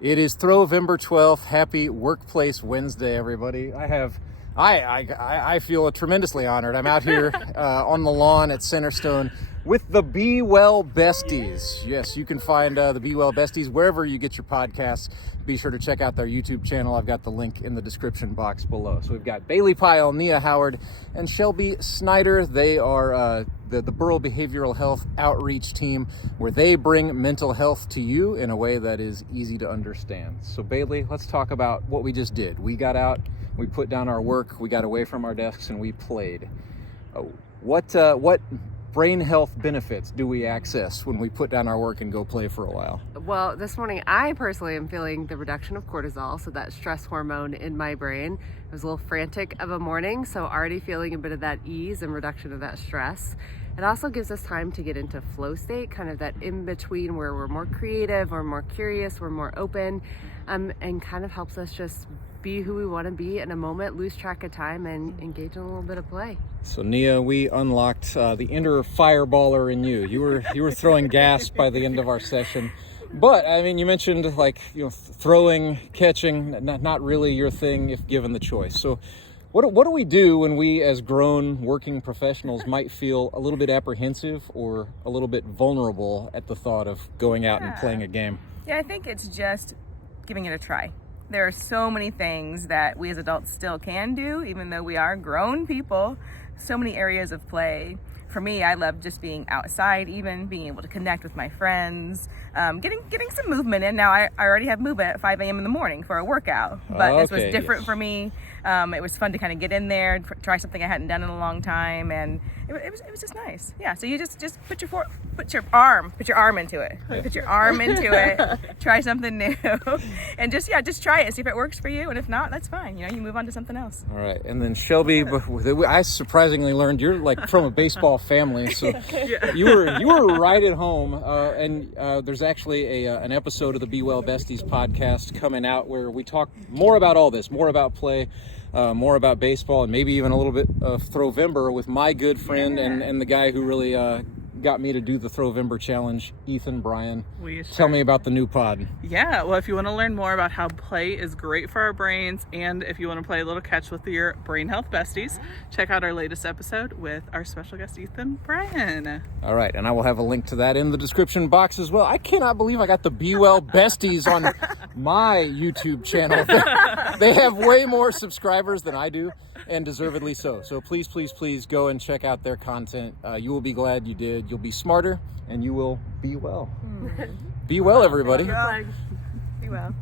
It is Throwvember 12th. Happy Workplace Wednesday, everybody. I feel tremendously honored. I'm out here on the lawn at Centerstone with the Be Well Besties. Yes, you can find the Be Well Besties wherever you get your podcasts. Be sure to check out their YouTube channel. I've got the link in the description box below. So we've got Pyle, Nia Howard, and Shelby Schneider. They are the Burrell Behavioral Health Outreach Team, where they bring mental health to you in a way that is easy to understand. So Bailey, let's talk about what we just did. We got out, we put down our work, we got away from our desks, and we played. What brain health benefits do we access when we put down our work and go play for a while? Well, this morning I personally am feeling the reduction of cortisol, so that stress hormone in my brain. It was a little frantic of a morning, so already feeling a bit of that ease and reduction of that stress. It also gives us time to get into flow state, kind of that in between where we're more creative, we're more curious, we're more open, and kind of helps us just be who we want to be in a moment, lose track of time, and engage in a little bit of play. So Nia, we unlocked the inner fireballer in you. You were throwing gas by the end of our session. But I mean, you mentioned throwing, catching, not really your thing if given the choice. So what do we do when we as grown working professionals might feel a little bit apprehensive or a little bit vulnerable at the thought of going out and playing a game? Yeah, I think it's just giving it a try. There are so many things that we as adults still can do, even though we are grown people. So many areas of play. For me, I love just being outside, even being able to connect with my friends, getting some movement in. Now, I already have movement at 5 a.m. in the morning for a workout, but this was different for me. It was fun to kind of get in there, try something I hadn't done in a long time, and it was just nice. Yeah, so you just put your arm into it. Yeah. Put your arm into it. Try something new, and just try it and see if it works for you. And if not, that's fine. You move on to something else. All right, and then Shelby, I surprisingly learned you're like from a baseball family, so you were right at home. And there's actually an episode of the Be Well Besties podcast coming out where we talk more about all this, more about play. More about baseball, and maybe even a little bit of Throwvember with my good friend and the guy who really got me to do the Throwvember challenge, Ethan Bryan. Tell me about the new pod. Yeah, well, if you want to learn more about how play is great for our brains, and if you want to play a little catch with your Brain Health Besties, check out our latest episode with our special guest, Ethan Bryan. All right, and I will have a link to that in the description box as well. I cannot believe I got the Be Well Besties on my YouTube channel. They have way more subscribers than I do, and deservedly so. So please, please, please go and check out their content. You will be glad you did. You'll be smarter, and you will be well. Be well, everybody. Be well.